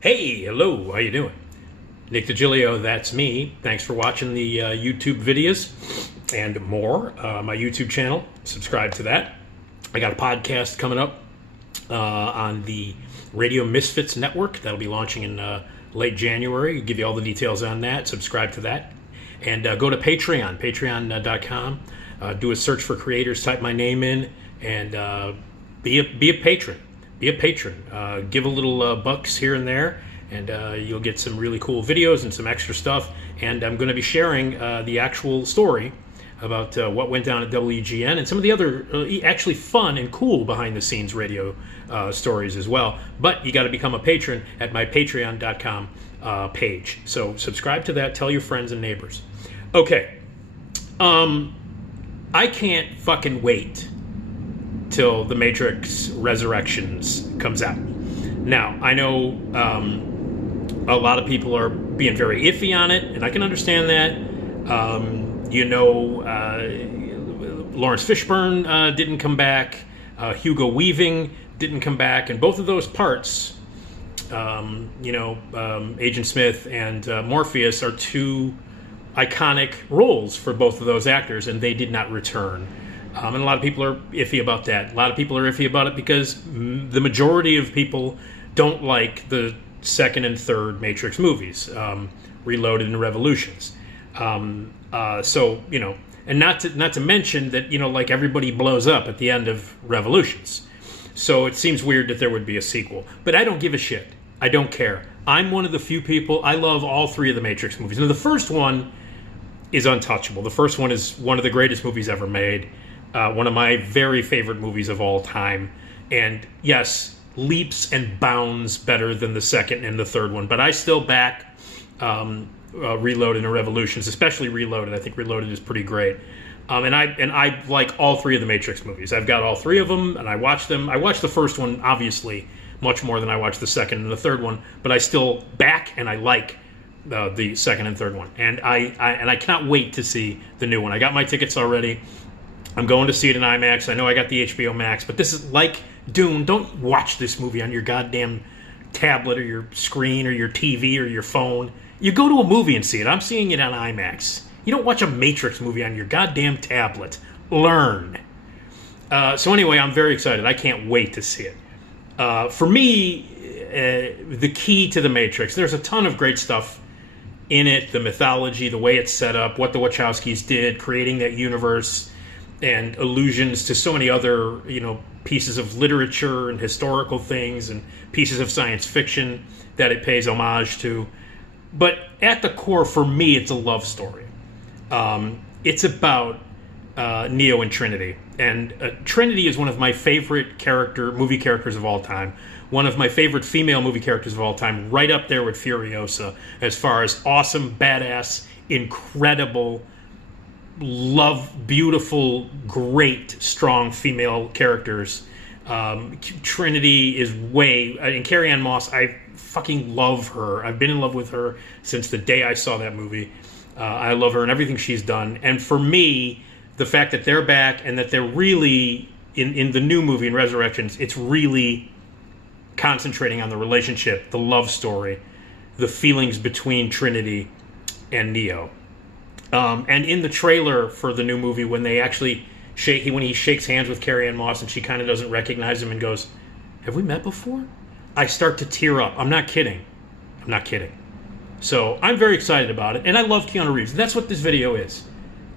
Hey, hello, how you doing? Nick Digilio, that's me. Thanks for watching the YouTube videos and more. My YouTube channel, subscribe to that. I got a podcast coming up on the Radio Misfits Network. That'll be launching in late January. I'll give you all the details on that. Subscribe to that. And go to Patreon, patreon.com. Do a search for creators, type my name in, and be a patron. Be a patron. Give a little bucks here and there, and you'll get some really cool videos and some extra stuff. And I'm going to be sharing the actual story about what went down at WGN and some of the other actually fun and cool behind-the-scenes radio stories as well. But you got to become a patron at my patreon.com page. So subscribe to that. Tell your friends and neighbors. Okay. I can't fucking wait till The Matrix Resurrections comes out. Now, I know a lot of people are being very iffy on it, and I can understand that. Lawrence Fishburne didn't come back. Hugo Weaving didn't come back. And both of those parts, Agent Smith and Morpheus, are two iconic roles for both of those actors, and they did not return. And a lot of people are iffy about that. A lot of people are iffy about it because the majority of people don't like the second and third Matrix movies, Reloaded and Revolutions. And not to mention that, like everybody blows up at the end of Revolutions. So it seems weird that there would be a sequel. But I don't give a shit. I don't care. I'm one of the few people, I love all three of the Matrix movies. Now, the first one is untouchable. The first one is one of the greatest movies ever made. One of my very favorite movies of all time. And yes, leaps and bounds better than the second and the third one. But I still back Reloaded and Revolutions, especially Reloaded. I think Reloaded is pretty great. And I like all three of the Matrix movies. I've got all three of them, and I watch them. I watched the first one, obviously, much more than I watched the second and the third one. But I still back and I like the second and third one. And I cannot wait to see the new one. I got my tickets already. I'm going to see it in IMAX. I know I got the HBO Max, but this is like Dune. Don't watch this movie on your goddamn tablet or your screen or your TV or your phone. You go to a movie and see it. I'm seeing it on IMAX. You don't watch a Matrix movie on your goddamn tablet. Learn. So anyway, I'm very excited. I can't wait to see it. For me, the key to the Matrix, there's a ton of great stuff in it. The mythology, the way it's set up, what the Wachowskis did, creating that universe, and allusions to so many other, pieces of literature and historical things and pieces of science fiction that it pays homage to. But at the core, for me, it's a love story. It's about Neo and Trinity. And Trinity is one of my favorite movie characters of all time. One of my favorite female movie characters of all time, right up there with Furiosa, as far as awesome, badass, incredible, beautiful, great, strong female characters. Trinity is and Carrie-Anne Moss, I fucking love her. I've been in love with her since the day I saw that movie. I love her and everything she's done. And for me, the fact that they're back and that they're really, in the new movie, in Resurrections, it's really concentrating on the relationship, the love story, the feelings between Trinity and Neo. And in the trailer for the new movie, when they actually when he shakes hands with Carrie-Anne Moss and she kind of doesn't recognize him and goes, "Have we met before?" I start to tear up. I'm not kidding. So I'm very excited about it, and I love Keanu Reeves. That's what this video is.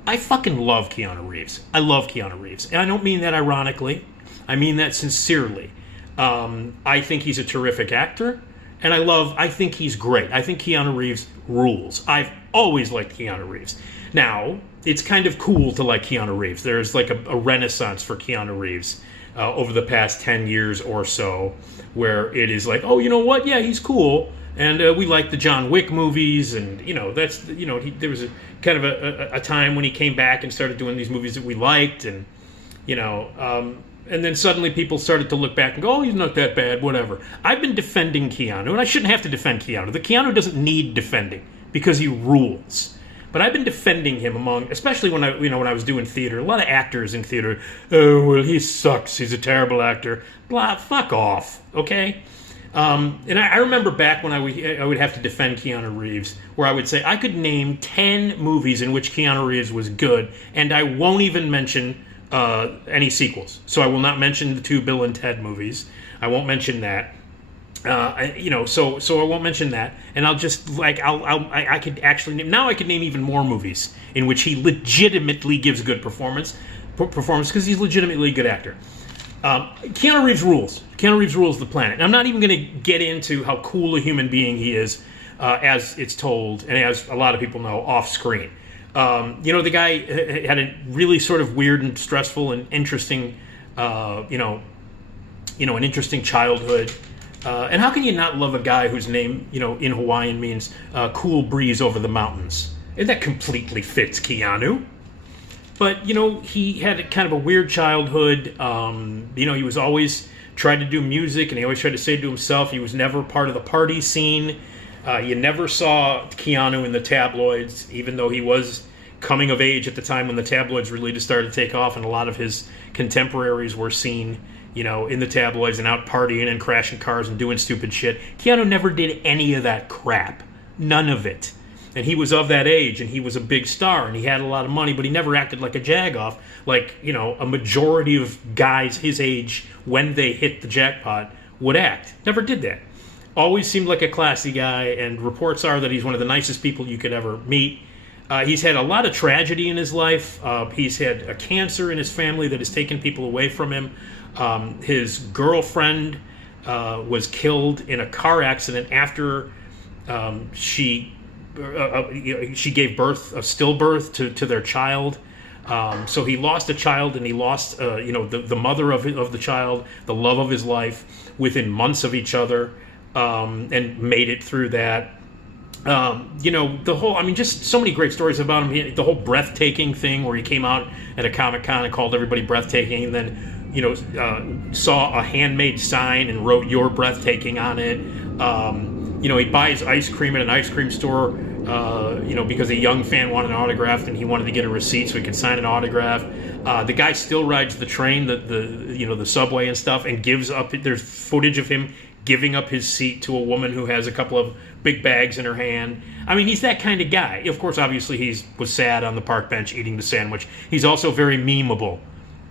I fucking love Keanu Reeves. I love Keanu Reeves, and I don't mean that ironically. I mean that sincerely. I think he's a terrific actor, and I think he's great. I think Keanu Reeves rules. I've always liked Keanu Reeves. Now, it's kind of cool to like Keanu Reeves. There's like a renaissance for Keanu Reeves over the past 10 years or so, where it is like, oh, you know what? Yeah, he's cool. And we like the John Wick movies, and there was a kind of a time when he came back and started doing these movies that we liked, and and then suddenly people started to look back and go, oh, he's not that bad, whatever. I've been defending Keanu, and I shouldn't have to defend Keanu. The Keanu doesn't need defending because he rules. But I've been defending him especially when I was doing theater. A lot of actors in theater, oh, well, he sucks. He's a terrible actor. Blah, fuck off, okay? And I remember back when I would have to defend Keanu Reeves, where I would say I could name 10 movies in which Keanu Reeves was good, and I won't even mention any sequels. So I will not mention the 2 Bill and Ted movies. I won't mention that. So I won't mention that, and I'll just I could actually name, now I could name even more movies in which he legitimately gives good performance because he's legitimately a good actor. Keanu Reeves rules. Keanu Reeves rules the planet. And I'm not even going to get into how cool a human being he is, as it's told, and as a lot of people know, off screen. The guy had a really sort of weird and stressful and interesting, an interesting childhood. And how can you not love a guy whose name, in Hawaiian means cool breeze over the mountains? And that completely fits Keanu. But, he had kind of a weird childhood. He was always tried to do music, and he always tried to say to himself he was never part of the party scene. You never saw Keanu in the tabloids, even though he was coming of age at the time when the tabloids really just started to take off, and a lot of his contemporaries were seen, in the tabloids and out partying and crashing cars and doing stupid shit. Keanu never did any of that crap. None of it. And he was of that age, and he was a big star, and he had a lot of money, but he never acted like a jagoff, like, a majority of guys his age, when they hit the jackpot, would act. Never did that. Always seemed like a classy guy, and reports are that he's one of the nicest people you could ever meet. He's had a lot of tragedy in his life. He's had a cancer in his family that has taken people away from him. His girlfriend was killed in a car accident after she gave birth, a stillbirth to their child. So he lost a child, and he lost the mother of the child, the love of his life, within months of each other, and made it through that. The whole, just so many great stories about him. The whole breathtaking thing where he came out at a Comic-Con and called everybody breathtaking, and then saw a handmade sign and wrote "You're breathtaking" on it. He buys ice cream at an ice cream store, because a young fan wanted an autograph, and he wanted to get a receipt so he could sign an autograph. The guy still rides the train, the subway and stuff, and gives up. There's footage of him giving up his seat to a woman who has a couple of big bags in her hand. He's that kind of guy. Of course, obviously, he was sad on the park bench eating the sandwich. He's also very memeable.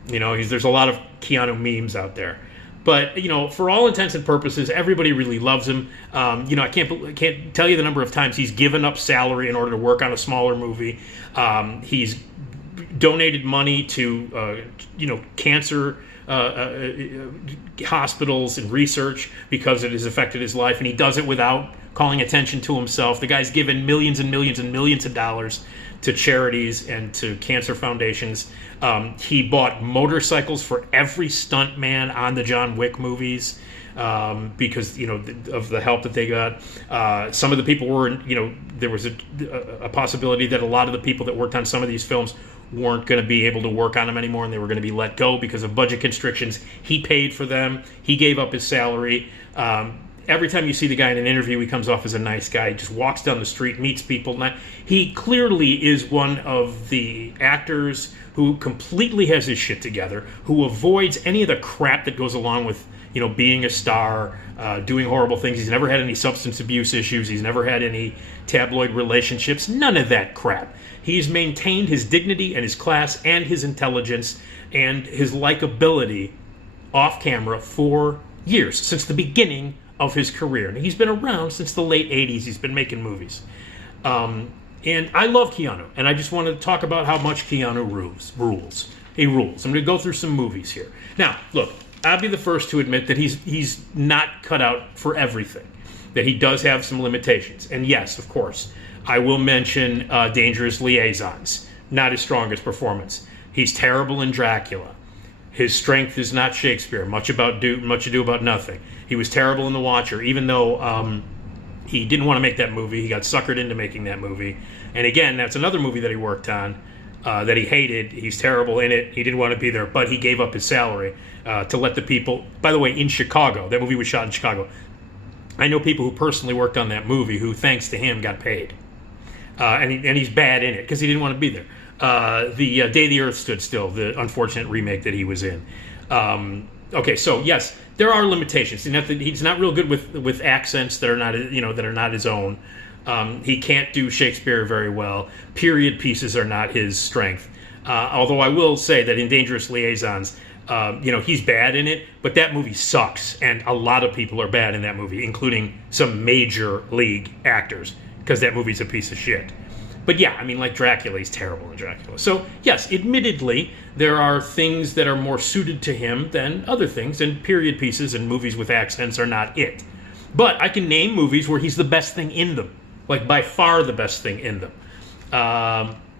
There's a lot of Keanu memes out there. But, for all intents and purposes, everybody really loves him. I can't tell you the number of times he's given up salary in order to work on a smaller movie. He's donated money to, cancer hospitals and research because it has affected his life, and he does it without calling attention to himself. The guy's given millions and millions and millions of dollars to charities and to cancer foundations. He bought motorcycles for every stunt man on the John Wick movies because of the help that they got. Some of the people were, there was a possibility that a lot of the people that worked on some of these films weren't going to be able to work on them anymore, and they were going to be let go because of budget constrictions. He paid for them. He gave up his salary. Every time you see the guy in an interview, he comes off as a nice guy. He just walks down the street, meets people. He clearly is one of the actors who completely has his shit together, who avoids any of the crap that goes along with, being a star, doing horrible things. He's never had any substance abuse issues. He's never had any tabloid relationships. None of that crap. He's maintained his dignity and his class and his intelligence and his likability off camera for years, since the beginning of his career. And he's been around since the late 80s. He's been making movies. And I love Keanu, and I just want to talk about how much Keanu rules. He rules. I'm going to go through some movies here. Now, look, I'll be the first to admit that he's not cut out for everything, that he does have some limitations. And yes, of course, I will mention Dangerous Liaisons. Not his strongest performance. He's terrible in Dracula. His strength is not Shakespeare. Much ado about nothing. He was terrible in The Watcher, even though he didn't want to make that movie. He got suckered into making that movie. And again, that's another movie that he worked on that he hated. He's terrible in it. He didn't want to be there, but he gave up his salary to let the people... By the way, in Chicago, that movie was shot in Chicago. I know people who personally worked on that movie who, thanks to him, got paid. And he's bad in it because he didn't want to be there. The Day the Earth Stood Still, the unfortunate remake that he was in. Okay, so yes, there are limitations. He's not real good with accents that are not that are not his own. He can't do Shakespeare very well. Period pieces are not his strength. Although I will say that in Dangerous Liaisons, he's bad in it, but that movie sucks, and a lot of people are bad in that movie, including some major league actors, because that movie's a piece of shit. But yeah, I mean, like Dracula, he's terrible in Dracula. So yes, admittedly, there are things that are more suited to him than other things, and period pieces and movies with accents are not it. But I can name movies where he's the best thing in them, like by far the best thing in them.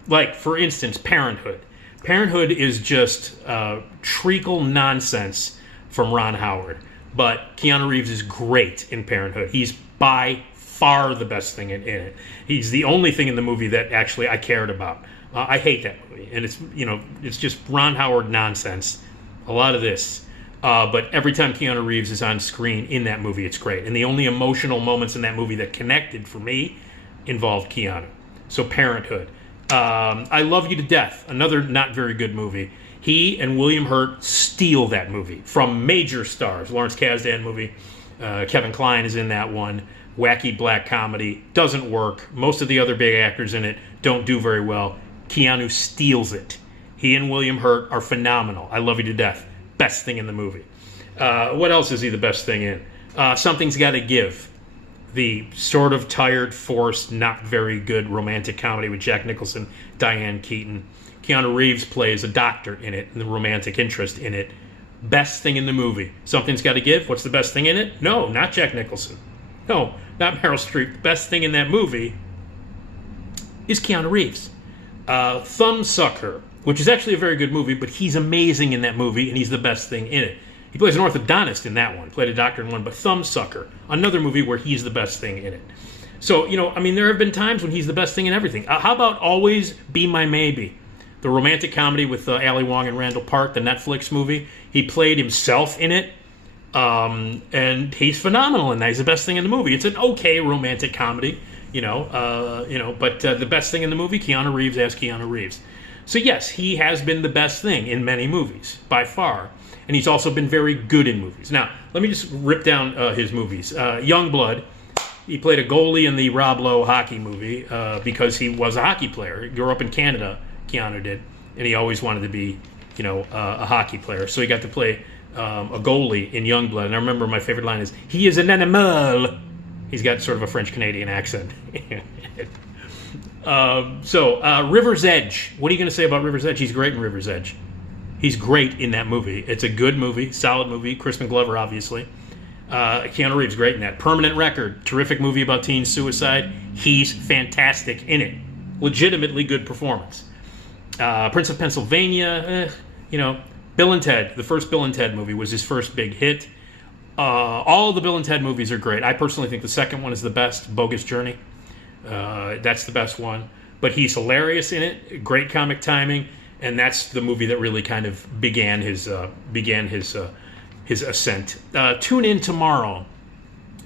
Like, for instance, Parenthood. Parenthood is just treacle nonsense from Ron Howard. But Keanu Reeves is great in Parenthood. He's by far the best thing in it. He's the only thing in the movie that actually I cared about. I hate that movie. And it's just Ron Howard nonsense. A lot of this. But every time Keanu Reeves is on screen in that movie, it's great. And the only emotional moments in that movie that connected for me involved Keanu. So Parenthood. I Love You to Death, another not very good movie. He and William Hurt steal that movie from major stars. Lawrence Kasdan movie. Kevin Kline is in that one. Wacky black comedy. Doesn't work. Most of the other big actors in it don't do very well. Keanu steals it. He and William Hurt are phenomenal. I Love You to Death. Best thing in the movie. What else is he the best thing in? Something's Gotta Give. The sort of tired, forced, not very good romantic comedy with Jack Nicholson, Diane Keaton. Keanu Reeves plays a doctor in it, and the romantic interest in it. Best thing in the movie. Something's Gotta Give. What's the best thing in it? No, not Jack Nicholson. No, not Meryl Streep. The best thing in that movie is Keanu Reeves. Thumbsucker, which is actually a very good movie, but he's amazing in that movie, and he's the best thing in it. He plays an orthodontist in that one. Played a doctor in one, but Thumbsucker, another movie where he's the best thing in it. So, there have been times when he's the best thing in everything. How about Always Be My Maybe? The romantic comedy with Ali Wong and Randall Park, the Netflix movie. He played himself in it, and he's phenomenal in that. He's the best thing in the movie. It's an okay romantic comedy, but the best thing in the movie, Keanu Reeves as Keanu Reeves. So yes, he has been the best thing in many movies, by far. And he's also been very good in movies. Now, let me just rip down his movies. Youngblood, he played a goalie in the Rob Lowe hockey movie because he was a hockey player. He grew up in Canada, Keanu did, and he always wanted to be, a hockey player. So he got to play a goalie in Youngblood. And I remember my favorite line is, "He is an animal." He's got sort of a French-Canadian accent. River's Edge. What are you going to say about River's Edge? He's great in River's Edge. He's great in that movie. It's a good movie, solid movie. Crispin Glover, obviously. Keanu Reeves, great in that. Permanent Record, terrific movie about teen suicide. He's fantastic in it. Legitimately good performance. Prince of Pennsylvania, Bill and Ted. The first Bill and Ted movie was his first big hit. All the Bill and Ted movies are great. I personally think the second one is the best, Bogus Journey. That's the best one. But he's hilarious in it. Great comic timing. And that's the movie that really kind of began his ascent. Tune In Tomorrow.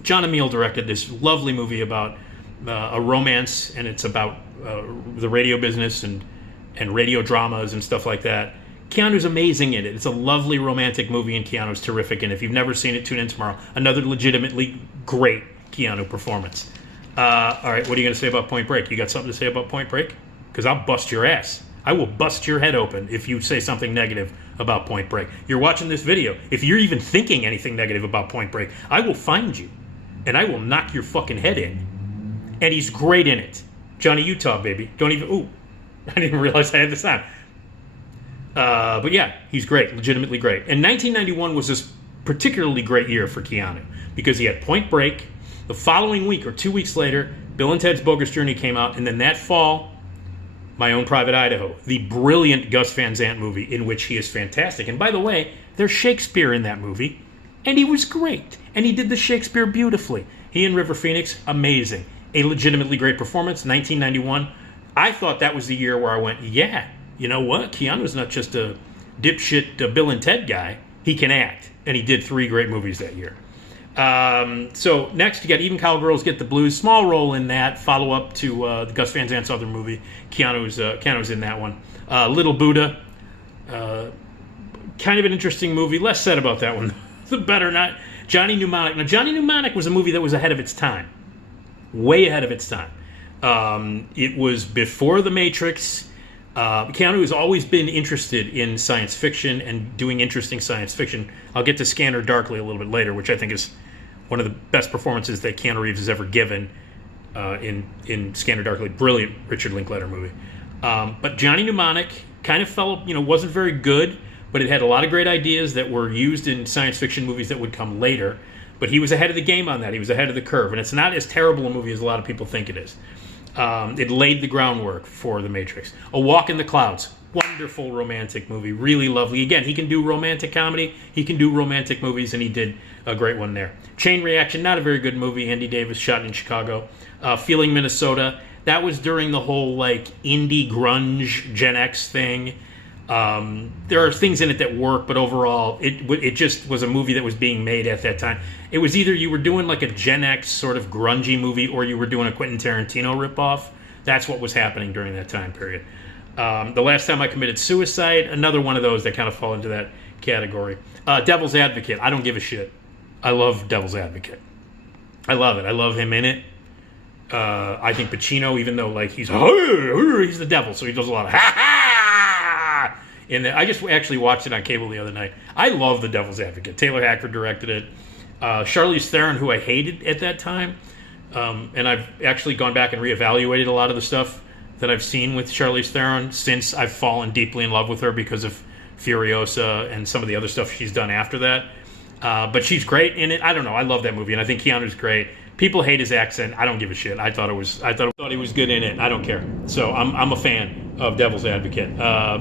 John Emile directed this lovely movie about a romance, and it's about the radio business and radio dramas and stuff like that. Keanu's amazing in it. It's a lovely romantic movie, and Keanu's terrific. And if you've never seen it, tune in tomorrow. Another legitimately great Keanu performance. All right, what are you going to say about Point Break? You got something to say about Point Break? Because I'll bust your ass. I will bust your head open if you say something negative about Point Break. You're watching this video. If you're even thinking anything negative about Point Break, I will find you, and I will knock your fucking head in. And he's great in it. Johnny Utah, baby. Don't even... Ooh. I didn't even realize I had this on. But yeah, he's great. Legitimately great. And 1991 was this particularly great year for Keanu because he had Point Break. The following week, or 2 weeks later, Bill and Ted's Bogus Journey came out, and then that fall... My Own Private Idaho, the brilliant Gus Van Sant movie in which he is fantastic. And by the way, there's Shakespeare in that movie, and he was great. And he did the Shakespeare beautifully. He and River Phoenix, amazing. A legitimately great performance, 1991. I thought that was the year where I went, yeah, you know what? Keanu's not just a dipshit Bill and Ted guy. He can act. And he did 3 great movies that year. So next you got Even Cowgirls Get the Blues, small role in that, follow up to Gus Van Sant's other movie. Keanu's in that one. Little Buddha, kind of an interesting movie. Less said about that one, the better. Not Johnny Mnemonic. Now, Johnny Mnemonic was a movie that was ahead of its time, way ahead of its time. It was before The Matrix. Keanu has always been interested in science fiction and doing interesting science fiction. I'll get to Scanner Darkly a little bit later, which I think is one of the best performances that Keanu Reeves has ever given in Scanner Darkly. Brilliant Richard Linklater movie. But Johnny Mnemonic kind of fell, wasn't very good, but it had a lot of great ideas that were used in science fiction movies that would come later. But he was ahead of the game on that. He was ahead of the curve. And it's not as terrible a movie as a lot of people think it is. It laid the groundwork for The Matrix. A Walk in the Clouds. Wonderful romantic movie. Really lovely. Again, he can do romantic comedy. He can do romantic movies, and he did a great one there. Chain Reaction, not a very good movie. Andy Davis, shot in Chicago. Feeling Minnesota. That was during the whole, indie grunge Gen X thing. There are things in it that work, but overall, it just was a movie that was being made at that time. It was either you were doing a Gen X sort of grungy movie, or you were doing a Quentin Tarantino ripoff. That's what was happening during that time period. The Last Time I Committed Suicide, another one of those that kind of fall into that category. Devil's Advocate, I don't give a shit. I love Devil's Advocate. I love it. I love him in it. I think Pacino, even though he's the devil, so he does a lot of ha ha. And I just actually watched it on cable the other night. I love The Devil's Advocate. Taylor Hacker directed it. Charlize Theron, who I hated at that time, and I've actually gone back and reevaluated a lot of the stuff that I've seen with Charlize Theron since I've fallen deeply in love with her because of Furiosa and some of the other stuff she's done after that. But she's great in it. I don't know. I love that movie, and I think Keanu's great. People hate his accent. I don't give a shit. I thought he was good in it. I don't care. So I'm a fan of Devil's Advocate.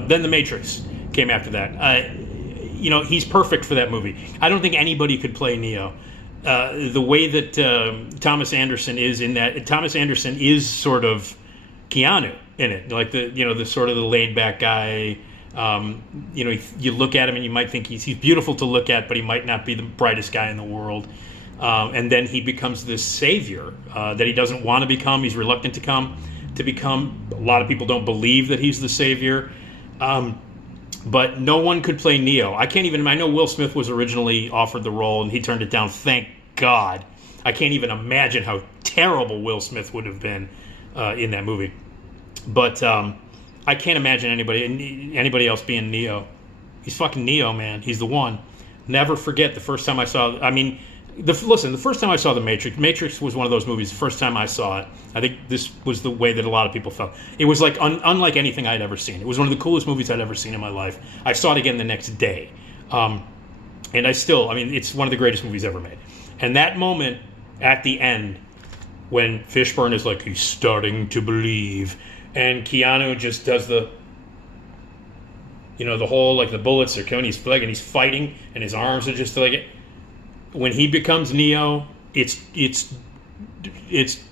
Then The Matrix came after that. He's perfect for that movie. I don't think anybody could play Neo. The way that Thomas Anderson is in that, Thomas Anderson is sort of Keanu in it, the sort of the laid back guy. You look at him and you might think he's beautiful to look at, but he might not be the brightest guy in the world. And then he becomes this savior that he doesn't want to become. He's reluctant to become. A lot of people don't believe that he's the savior. But no one could play Neo. I know Will Smith was originally offered the role and he turned it down. Thank God. I can't even imagine how terrible Will Smith would have been in that movie. But I can't imagine anybody else being Neo. He's fucking Neo, man. He's the one. Never forget the first time I saw... the first time I saw The Matrix was one of those movies. The first time I saw it, I think this was the way that a lot of people felt. It was unlike anything I'd ever seen. It was one of the coolest movies I'd ever seen in my life. I saw it again the next day. And it's one of the greatest movies ever made. And that moment at the end, when Fishburne is he's starting to believe, and Keanu just does the whole, the bullets are coming, he's fighting, and his arms are just when he becomes Neo, it's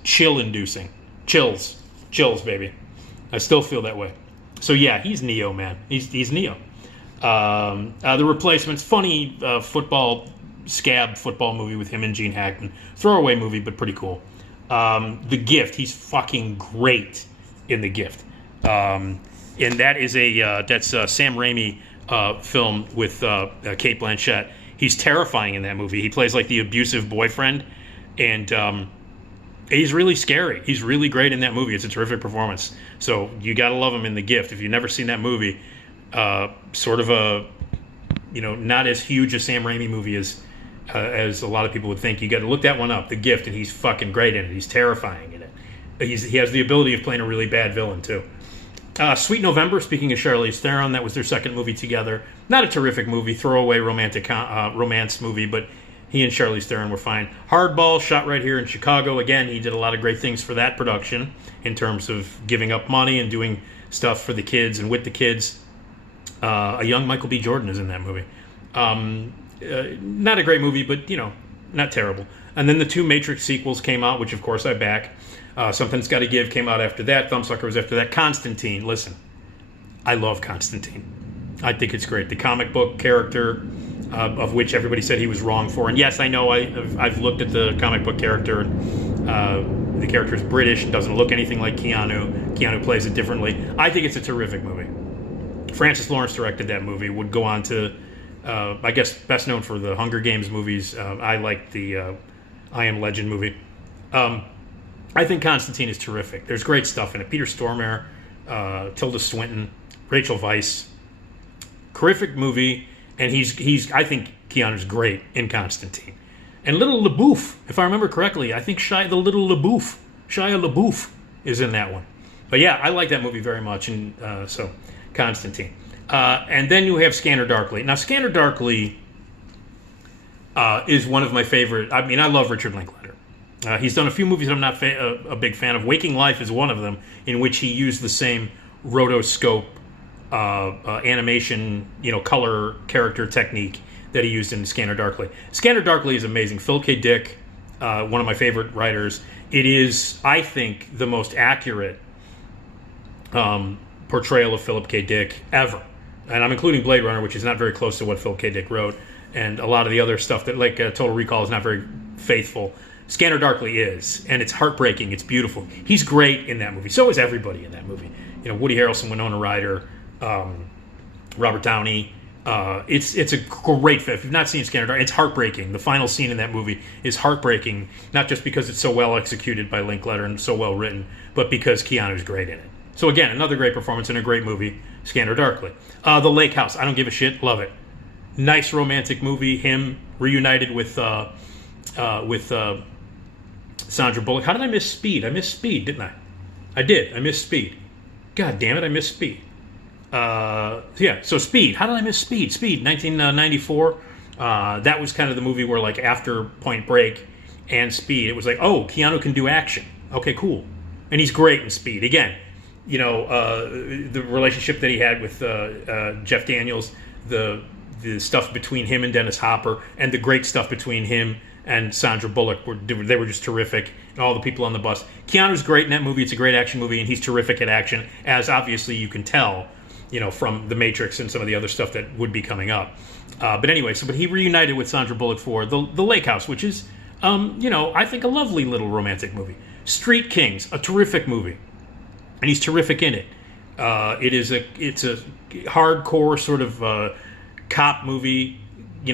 chill-inducing. Chills, baby. I still feel that way. So yeah, he's Neo, man. He's Neo. The Replacements, funny football movie with him and Gene Hackman. Throwaway movie, but pretty cool. The Gift, he's fucking great in The Gift. And that is that's Sam Raimi film with Cate Blanchett. He's terrifying in that movie. He plays the abusive boyfriend, and he's really scary. He's really great in that movie. It's a terrific performance. So you got to love him in The Gift. If you've never seen that movie, sort of a not as huge a Sam Raimi movie as a lot of people would think. You got to look that one up, The Gift, and he's fucking great in it. He's terrifying in it. He has the ability of playing a really bad villain too. Sweet November, speaking of Charlize Theron, that was their second movie together. Not a terrific movie, throwaway romance movie, but he and Charlize Theron were fine. Hardball, shot right here in Chicago. Again, he did a lot of great things for that production in terms of giving up money and doing stuff for the kids and with the kids. A young Michael B. Jordan is in that movie. Not a great movie, but, not terrible. And then the two Matrix sequels came out, which, of course, I back. Something's Gotta Give came out after that. Thumbsucker was after that. Constantine, listen. I love Constantine. I think it's great. The comic book character, of which everybody said he was wrong for. And yes, I know I've looked at the comic book character. The character is British. Doesn't look anything like Keanu. Keanu plays it differently. I think it's a terrific movie. Francis Lawrence directed that movie. Would go on to I guess best known for the Hunger Games movies. I like the I Am Legend movie. I think Constantine is terrific. There's great stuff in it. Peter Stormare, Tilda Swinton, Rachel Weisz. Terrific movie, and he's I think Keanu's great in Constantine. And Little LaBeouf, if I remember correctly, I think Shia LaBeouf is in that one. But yeah, I like that movie very much, and so Constantine. And then you have Scanner Darkly. Now, Scanner Darkly is one of my favorite. I mean, I love Richard Linklater. He's done a few movies that I'm not a big fan of. Waking Life is one of them, in which he used the same rotoscope animation, color character technique that he used in Scanner Darkly. Scanner Darkly is amazing. Philip K. Dick, one of my favorite writers. It is, I think, the most accurate portrayal of Philip K. Dick ever. And I'm including Blade Runner, which is not very close to what Philip K. Dick wrote, and a lot of the other stuff that, like Total Recall, is not very faithful. Scanner Darkly is, and it's heartbreaking. It's beautiful. He's great in that movie. So is everybody in that movie. Woody Harrelson, Winona Ryder, Robert Downey. It's a great film. If you've not seen Scanner Darkly, it's heartbreaking. The final scene in that movie is heartbreaking, not just because it's so well executed by Linklater and so well written, but because Keanu's great in it. So again, another great performance in a great movie, Scanner Darkly. The Lake House, I don't give a shit, love it. Nice romantic movie, him reunited with Sandra Bullock. How did I miss Speed? I missed Speed, didn't I? I did. I missed Speed. God damn it, I missed Speed. So Speed. How did I miss Speed? Speed, 1994. That was kind of the movie where, like, after Point Break and Speed, it was like, oh, Keanu can do action. Okay, cool. And he's great in Speed. Again, the relationship that he had with Jeff Daniels, the stuff between him and Dennis Hopper, and the great stuff between him and Sandra Bullock, they were just terrific, and all the people on the bus. Keanu's great in that movie. It's a great action movie, and he's terrific at action, as obviously you can tell, from The Matrix and some of the other stuff that would be coming up. But anyway, but he reunited with Sandra Bullock for The Lake House, which is, I think a lovely little romantic movie. Street Kings, a terrific movie, and he's terrific in it. It's a hardcore sort of cop movie,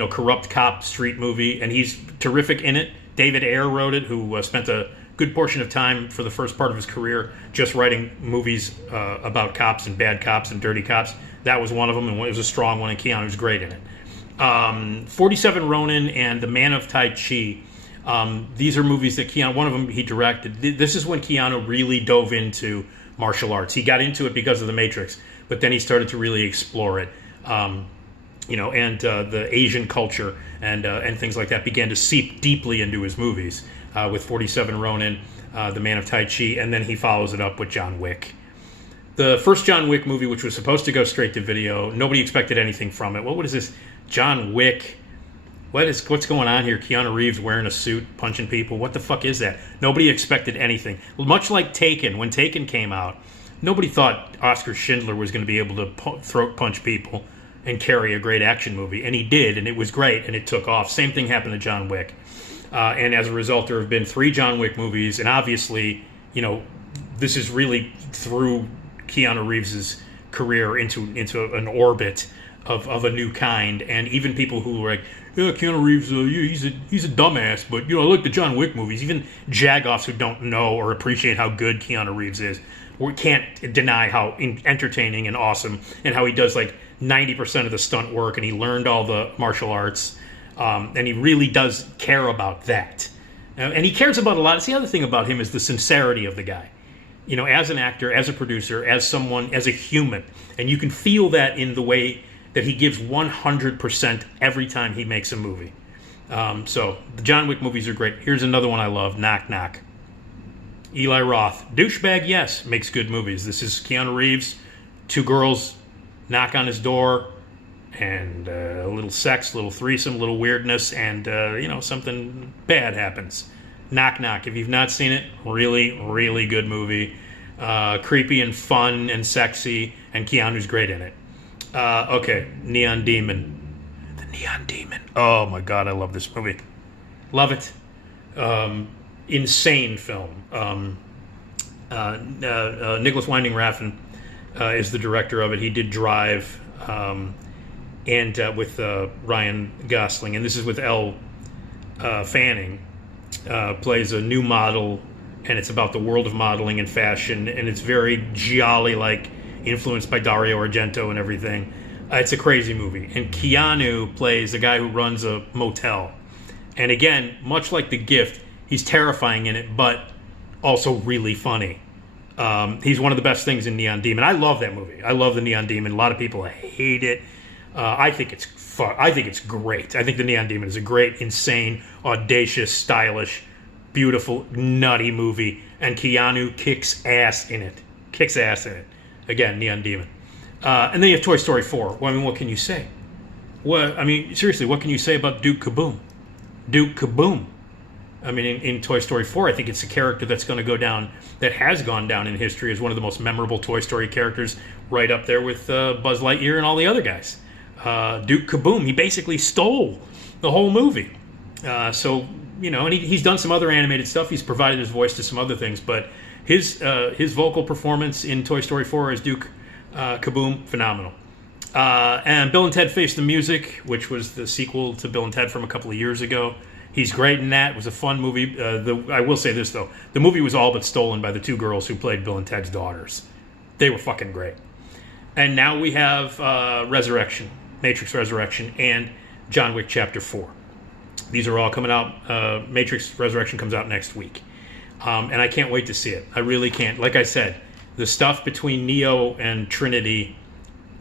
corrupt cop street movie, and he's terrific in it. David Ayer wrote it, who spent a good portion of time for the first part of his career just writing movies about cops and bad cops and dirty cops. That was one of them, and it was a strong one, and Keanu's great in it. 47 Ronin and The Man of Tai Chi. These are movies that Keanu, one of them he directed. This is when Keanu really dove into martial arts. He got into it because of The Matrix, but then he started to really explore it. And the Asian culture and things like that began to seep deeply into his movies with 47 Ronin, The Man of Tai Chi, and then he follows it up with John Wick. The first John Wick movie, which was supposed to go straight to video, nobody expected anything from it. What is this? John Wick? What's going on here? Keanu Reeves wearing a suit, punching people. What the fuck is that? Nobody expected anything. Much like Taken, when Taken came out, nobody thought Oscar Schindler was going to be able to throat punch people and carry a great action movie, and he did, and it was great, and it took off. Same thing happened to John Wick, and as a result, there have been 3 John Wick movies, and obviously, this is really through Keanu Reeves' career into an orbit of a new kind, and even people who were like, yeah, Keanu Reeves, he's a dumbass, but I like the John Wick movies. Even jagoffs who don't know or appreciate how good Keanu Reeves is, we can't deny how entertaining and awesome, and how he does like 90% of the stunt work, and he learned all the martial arts, and he really does care about that. And he cares about a lot. It's the other thing about him is the sincerity of the guy. As an actor, as a producer, as someone, as a human. And you can feel that in the way that he gives 100% every time he makes a movie. So the John Wick movies are great. Here's another one I love, Knock Knock. Eli Roth. Douchebag, yes, makes good movies. This is Keanu Reeves, 2 girls knock on his door, and a little sex, a little threesome, a little weirdness, and, something bad happens. Knock Knock. If you've not seen it, really, really good movie. Creepy and fun and sexy, and Keanu's great in it. Okay, Neon Demon. The Neon Demon. Oh my God, I love this movie. Love it. Insane film. Nicholas Winding Refn is the director of it. He did Drive. and with Ryan Gosling, and this is with Elle Fanning, plays a new model, and it's about the world of modeling and fashion, and it's very giallo, like influenced by Dario Argento and everything. It's a crazy movie, and Keanu plays the guy who runs a motel, and again, much like The Gift, he's terrifying in it, but also really funny. He's one of the best things in Neon Demon. I love that movie. I love the Neon Demon. A lot of people hate it. I think it's fun. I think it's great. I think the Neon Demon is a great, insane, audacious, stylish, beautiful, nutty movie, and Keanu kicks ass in it. Kicks ass in it. Again, Neon Demon. And then you have Toy Story 4. Well, I mean, what can you say? Seriously, what can you say about Duke Kaboom? Duke Kaboom. I mean, in Toy Story 4, I think it's a character that's going to go down, that has gone down in history as one of the most memorable Toy Story characters, right up there with Buzz Lightyear and all the other guys. Duke Kaboom, he basically stole the whole movie. And he's done some other animated stuff. He's provided his voice to some other things, but his vocal performance in Toy Story 4 as Duke Kaboom, phenomenal. And Bill and Ted Face the Music, which was the sequel to Bill and Ted from a couple of years ago. He's great in that. It was a fun movie. I will say this, though. The movie was all but stolen by the two girls who played Bill and Ted's daughters. They were fucking great. And now we have Resurrection, Matrix Resurrection, and John Wick Chapter 4. These are all coming out. Matrix Resurrection comes out next week. And I can't wait to see it. I really can't. Like I said, the stuff between Neo and Trinity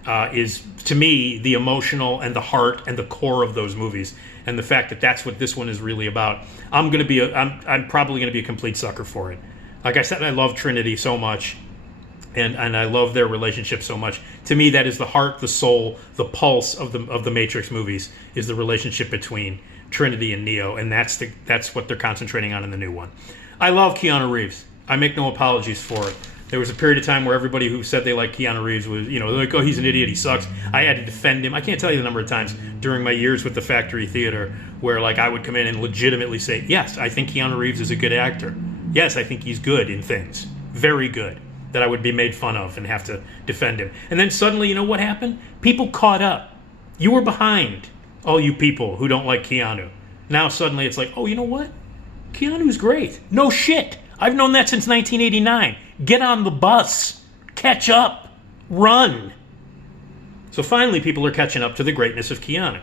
is, to me, the emotional and the heart and the core of those movies. And the fact that that's what this one is really about. I'm probably going to be a complete sucker for it. Like I said, I love Trinity so much. And I love their relationship so much. To me, that is the heart, the soul, the pulse of the Matrix movies, is the relationship between Trinity and Neo, and that's what they're concentrating on in the new one. I love Keanu Reeves. I make no apologies for it. There was a period of time where everybody who said they liked Keanu Reeves was, like, oh, he's an idiot, he sucks. I had to defend him. I can't tell you the number of times during my years with the Factory Theater where, like, I would come in and legitimately say, yes, I think Keanu Reeves is a good actor. Yes, I think he's good in things. Very good. That I would be made fun of and have to defend him. And then suddenly, you know what happened? People caught up. You were behind, all you people who don't like Keanu. Now suddenly it's like, oh, you know what? Keanu's great. No shit. I've known that since 1989. Get on the bus. Catch up. Run. So finally people are catching up to the greatness of Keanu.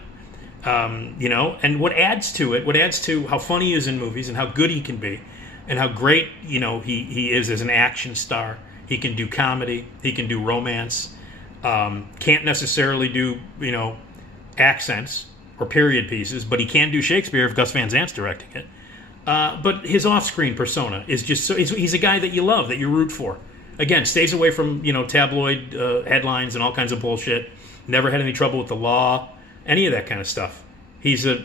And what adds to how funny he is in movies and how good he can be and how great, he is as an action star. He can do comedy. He can do romance. Can't necessarily do, accents or period pieces, but he can do Shakespeare if Gus Van Sant's directing it. But his off-screen persona is just so... He's a guy that you love, that you root for. Again, stays away from, tabloid headlines and all kinds of bullshit. Never had any trouble with the law, any of that kind of stuff. He's a,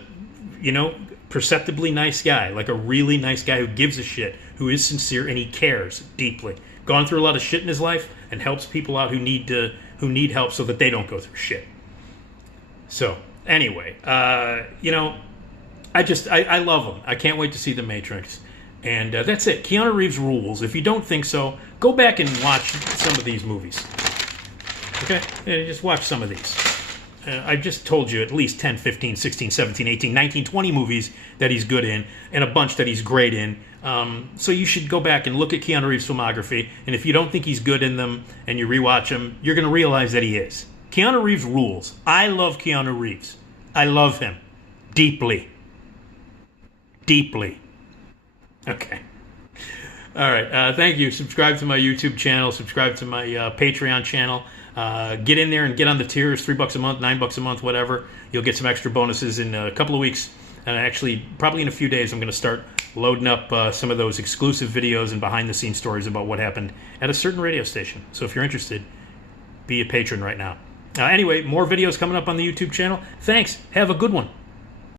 perceptibly nice guy, like a really nice guy who gives a shit, who is sincere, and he cares deeply. Gone through a lot of shit in his life and helps people out who need help so that they don't go through shit. So, anyway, I love him. I can't wait to see The Matrix. And that's it. Keanu Reeves rules. If you don't think so, go back and watch some of these movies. Okay? Yeah, just watch some of these. I just told you at least 10, 15, 16, 17, 18, 19, 20 movies that he's good in, and a bunch that he's great in. So you should go back and look at Keanu Reeves' filmography, and if you don't think he's good in them, and you rewatch them, you're going to realize that he is. Keanu Reeves rules. I love Keanu Reeves. I love him. Deeply. Deeply. Okay. All right. Thank you. Subscribe to my YouTube channel. Subscribe to my Patreon channel. Get in there and get on the tiers. $3 a month, $9 a month, whatever. You'll get some extra bonuses in a couple of weeks. And actually, probably in a few days, I'm going to start loading up some of those exclusive videos and behind-the-scenes stories about what happened at a certain radio station. So if you're interested, be a patron right now. Anyway, more videos coming up on the YouTube channel. Thanks. Have a good one.